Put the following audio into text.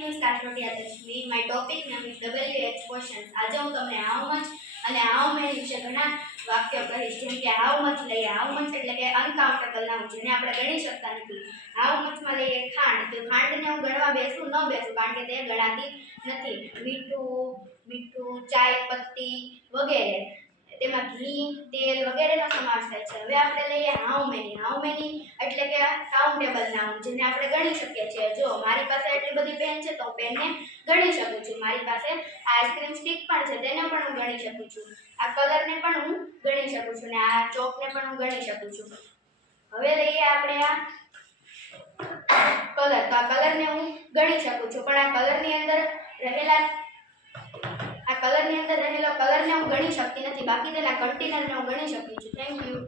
નમસ્કાર student my topic name is WH questions. આજે હું તમને હાઉ મચ અને હાઉ મેની વિશે ઘણા વાક્યો કહીશ. જેમ કે હાઉ મચ લઈએ, હાઉ મચ એટલે કે અનકાઉન્ટેબલ નાઉન, જેને આપણે ગણી શકતા નથી. હાઉ મચમાં લઈએ ખાંડ, તો ખાંડને હું ગણવા બેસું ન બેસું, કારણ કે તે ગણાતી નથી. મીઠું, ચાય પત્તી વગેરે, તેમાં ઘી, તેલ વગેરેનો સમાવેશ થાય છે. હવે આપણે લઈએ હાઉ મેની એટલે કે કાઉન્ટેબલ નાઉન, જેને આપણે ગણી શકીએ છીએ. જો મારી પાસે એટલી બધી પેન છે તો પેનને ગણી શકું છું. મારી પાસે આઈસ્ક્રીમ સ્ટિક પણ છે, તેને પણ હું ગણી શકું છું. આ કલરને પણ હું ગણી શકું છું, અને આ ચોકને પણ હું ગણી શકું છું. હવે લઈએ આપણે આ કલર. તો આ કલરને હું ગણી શકું છું, પણ આ કલરની અંદર રહેલો કલરને હું ગણી શકતી નથી. બાકી તેના કન્ટેનરને હું ગણી શકું છું. Thank you.